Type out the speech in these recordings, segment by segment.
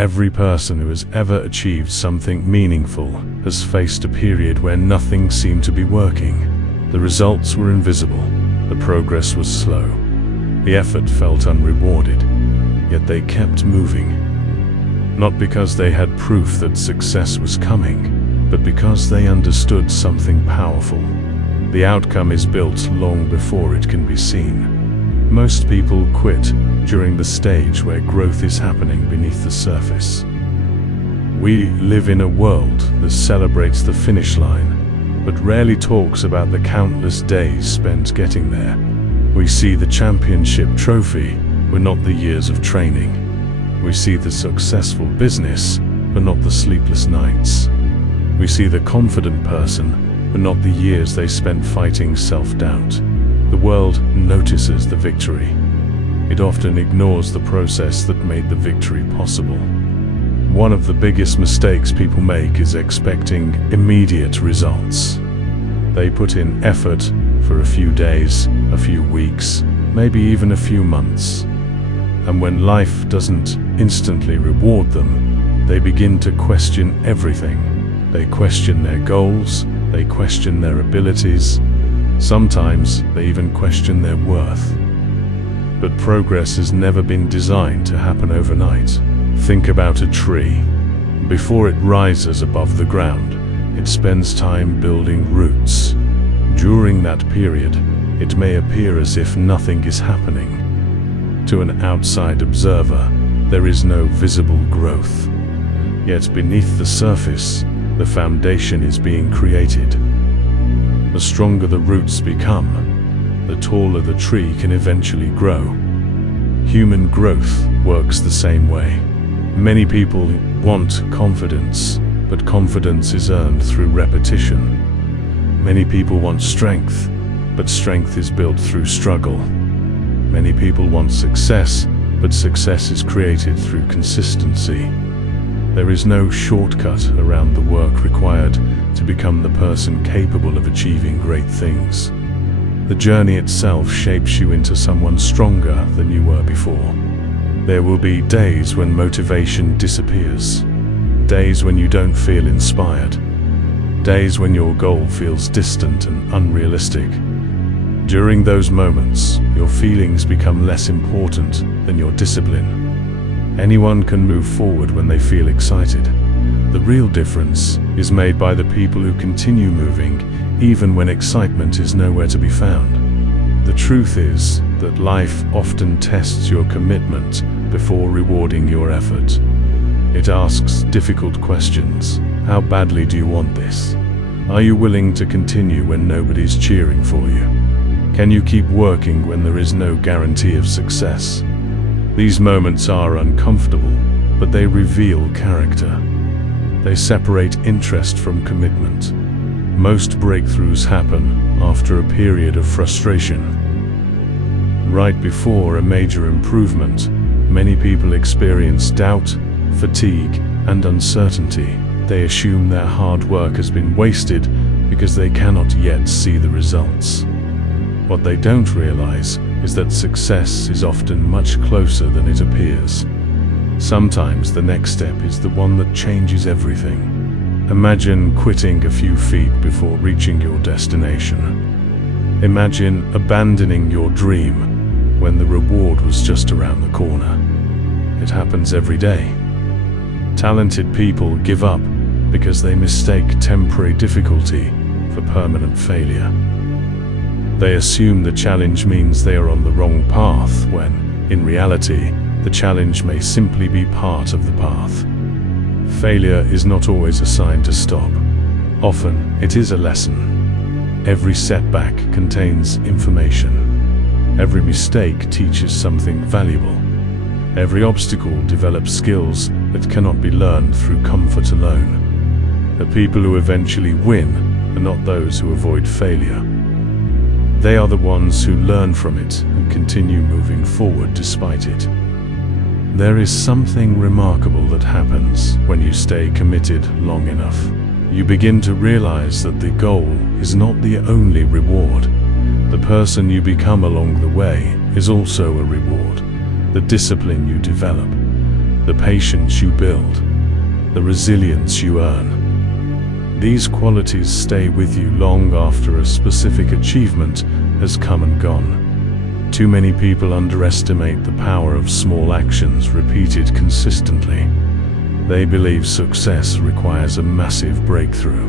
Every person who has ever achieved something meaningful has faced a period where nothing seemed to be working. The results were invisible. The progress was slow. The effort felt unrewarded, yet they kept moving. Not because they had proof that success was coming, but because they understood something powerful. The outcome is built long before it can be seen. Most people quit during the stage where growth is happening beneath the surface. We live in a world that celebrates the finish line, but rarely talks about the countless days spent getting there. We see the championship trophy, but not the years of training. We see the successful business, but not the sleepless nights. We see the confident person, but not the years they spent fighting self-doubt. The world notices the victory. It often ignores the process that made the victory possible. One of the biggest mistakes people make is expecting immediate results. They put in effort for a few days, a few weeks, maybe even a few months. And when life doesn't instantly reward them, they begin to question everything. They question their goals, they question their abilities. Sometimes they even question their worth. But progress has never been designed to happen overnight. Think about a tree. Before it rises above the ground, it spends time building roots. During that period, it may appear as if nothing is happening. To an outside observer, there is no visible growth. Yet beneath the surface, the foundation is being created. The stronger the roots become, the taller the tree can eventually grow. Human growth works the same way. Many people want confidence, but confidence is earned through repetition. Many people want strength, but strength is built through struggle. Many people want success, but success is created through consistency. There is no shortcut around the work required to become the person capable of achieving great things. The journey itself shapes you into someone stronger than you were before. There will be days when motivation disappears, days when you don't feel inspired, days when your goal feels distant and unrealistic. During those moments, your feelings become less important than your discipline. Anyone can move forward when they feel excited. The real difference is made by the people who continue moving even when excitement is nowhere to be found. The truth is that life often tests your commitment before rewarding your effort. It asks difficult questions. How badly do you want this? Are you willing to continue when nobody's cheering for you? Can you keep working when there is no guarantee of success? These moments are uncomfortable, but they reveal character. They separate interest from commitment. Most breakthroughs happen after a period of frustration. Right before a major improvement, many people experience doubt, fatigue, and uncertainty. They assume their hard work has been wasted because they cannot yet see the results. What they don't realize is that success is often much closer than it appears. Sometimes the next step is the one that changes everything. Imagine quitting a few feet before reaching your destination. Imagine abandoning your dream when the reward was just around the corner. It happens every day. Talented people give up because they mistake temporary difficulty for permanent failure. They assume the challenge means they are on the wrong path when, in reality, the challenge may simply be part of the path. Failure is not always a sign to stop. Often, it is a lesson. Every setback contains information. Every mistake teaches something valuable. Every obstacle develops skills that cannot be learned through comfort alone. The people who eventually win are not those who avoid failure. They are the ones who learn from it and continue moving forward despite it. There is something remarkable that happens when you stay committed long enough. You begin to realize that the goal is not the only reward. The person you become along the way is also a reward. The discipline you develop, the patience you build, the resilience you earn. These qualities stay with you long after a specific achievement has come and gone. Too many people underestimate the power of small actions repeated consistently. They believe success requires a massive breakthrough.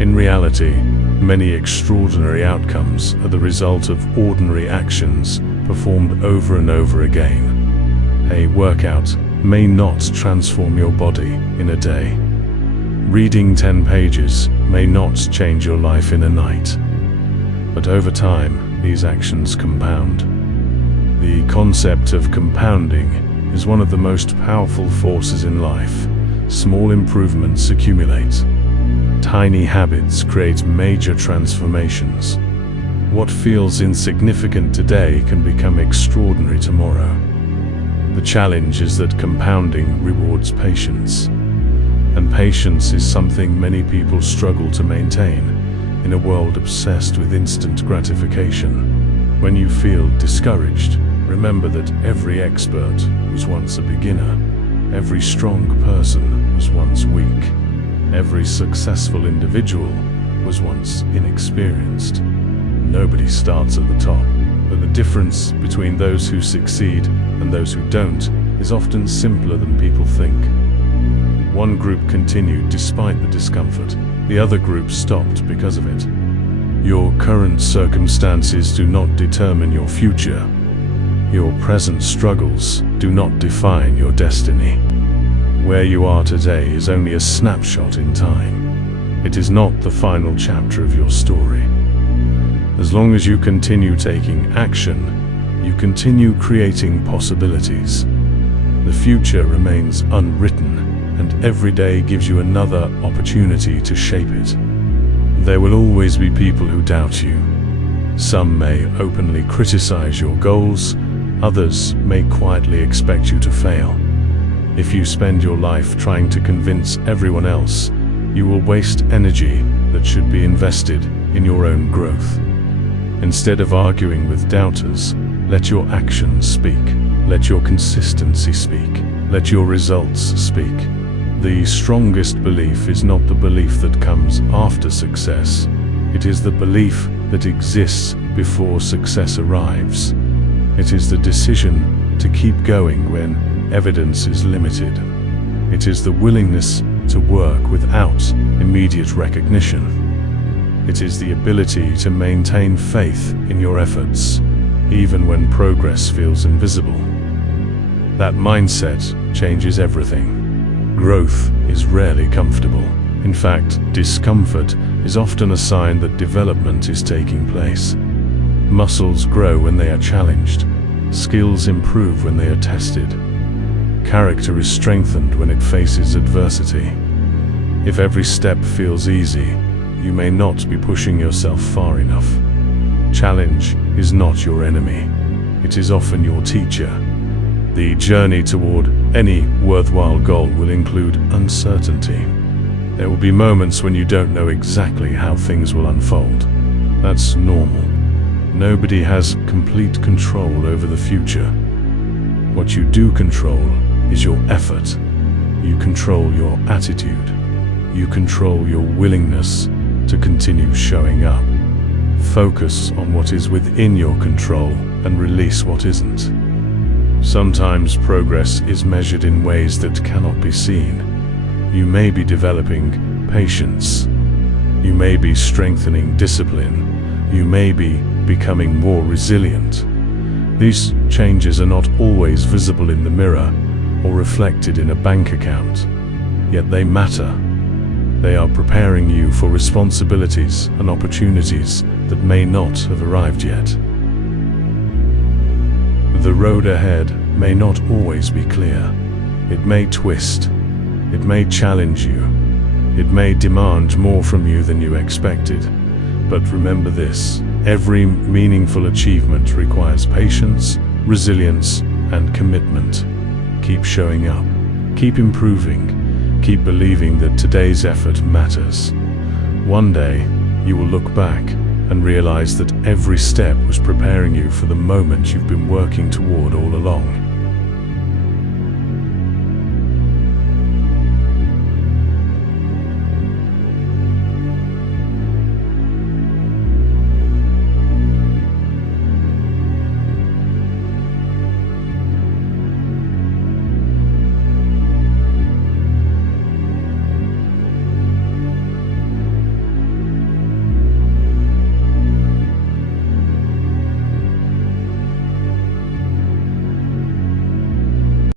In reality, many extraordinary outcomes are the result of ordinary actions performed over and over again. A workout may not transform your body in a day. Reading 10 pages may not change your life in a night. But over time, these actions compound. The concept of compounding is one of the most powerful forces in life. Small improvements accumulate. Tiny habits create major transformations. What feels insignificant today can become extraordinary tomorrow. The challenge is that compounding rewards patience. And patience is something many people struggle to maintain in a world obsessed with instant gratification. When you feel discouraged, remember that every expert was once a beginner. Every strong person was once weak. Every successful individual was once inexperienced. Nobody starts at the top, but the difference between those who succeed and those who don't is often simpler than people think. One group continued despite the discomfort. The other group stopped because of it. Your current circumstances do not determine your future. Your present struggles do not define your destiny. Where you are today is only a snapshot in time. It is not the final chapter of your story. As long as you continue taking action, you continue creating possibilities. The future remains unwritten, and every day gives you another opportunity to shape it. There will always be people who doubt you. Some may openly criticize your goals, others may quietly expect you to fail. If you spend your life trying to convince everyone else, you will waste energy that should be invested in your own growth. Instead of arguing with doubters, let your actions speak. Let your consistency speak. Let your results speak. The strongest belief is not the belief that comes after success. It is the belief that exists before success arrives. It is the decision to keep going when evidence is limited. It is the willingness to work without immediate recognition. It is the ability to maintain faith in your efforts, even when progress feels invisible. That mindset changes everything. Growth is rarely comfortable. In fact, discomfort is often a sign that development is taking place. Muscles grow when they are challenged. Skills improve when they are tested. Character is strengthened when it faces adversity. If every step feels easy, you may not be pushing yourself far enough. Challenge is not your enemy. It is often your teacher. The journey toward any worthwhile goal will include uncertainty. There will be moments when you don't know exactly how things will unfold. That's normal. Nobody has complete control over the future. What you do control is your effort. You control your attitude. You control your willingness to continue showing up. Focus on what is within your control and release what isn't. Sometimes progress is measured in ways that cannot be seen. You may be developing patience. You may be strengthening discipline. You may be becoming more resilient. These changes are not always visible in the mirror or reflected in a bank account, yet they matter. They are preparing you for responsibilities and opportunities that may not have arrived yet. The road ahead may not always be clear. It may twist. It may challenge you. It may demand more from you than you expected. But remember this: every meaningful achievement requires patience, resilience, and commitment. Keep showing up. Keep improving. Keep believing that today's effort matters. One day, you will look back and realize that every step was preparing you for the moment you've been working toward all along.